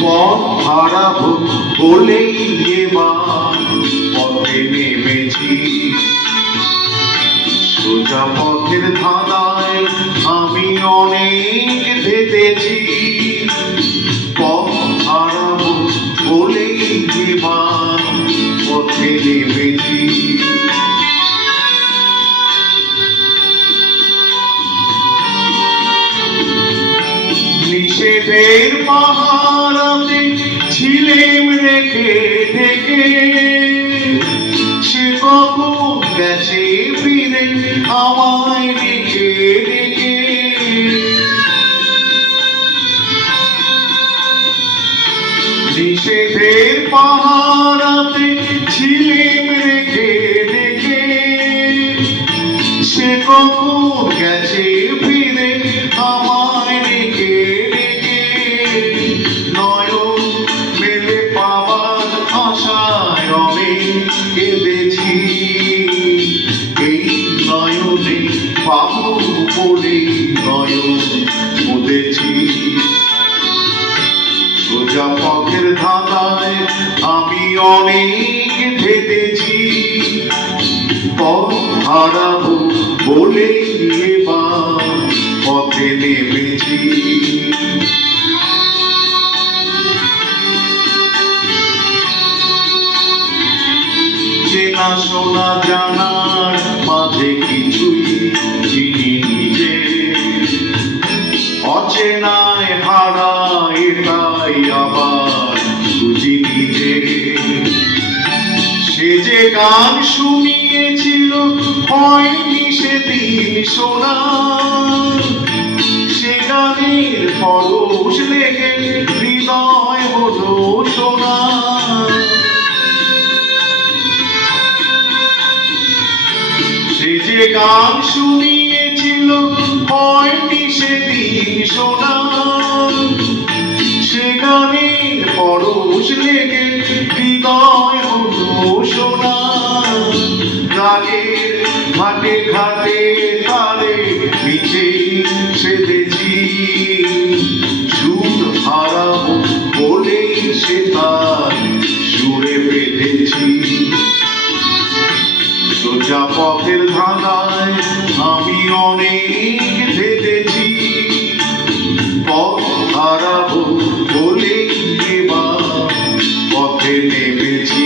পথ হারাবো বলেই এবার পথে নেমেছি। সোজা পথের ধাঁধায় আমি অনেক ধেতেছি। পথ হারাবো বলেই এবার পথে নেমেছি। নিষেধের পাহারাতে ছিলেম রেখে থেকে, সে কখন গেছে ফিরে আমায় ডেকে ডেকে। নিষেধের পাহারাতে ছিলেম রেখে ডেকে, সে কখন গেছে ফিরে আমায় ডেকে ডেকে। নয়ন মেলে পাওয়ার আশায় আমি কেঁদেছি। এই নয়নে পাবো বলে নয়ন মুদেছি। সোজা পথের ধাঁধায় আমি অনেক ধেতেছি। পথ হারাবো বলে এবার পথে নেমেছি। চেনা শোনা জানার মাঝে কিছুই চিনি নিজে, অচেনায় হারায় তাই আবার বুঝি নিজে। সে যে গান শুনিয়েছিল হয়নি সেদিন শোনা, সে গানের পরশ লেগে হৃদয় হলো শোনা। সে যে গান শুনিয়েছিল হয়নি সেদিন শোনা, সে গানের পরশ লেগে হৃদয় হলো শোনা। রাগের ঘাটে ঘাটে তারে মিছে সেধেছি। সুর হারাবো বলে সে তার সুরে বেঁধেছি। সোজা পথের ধাঁধায় আমি অনেক ধেতেছি। পথ হারাবো বলে এবার পথে নেমেছি।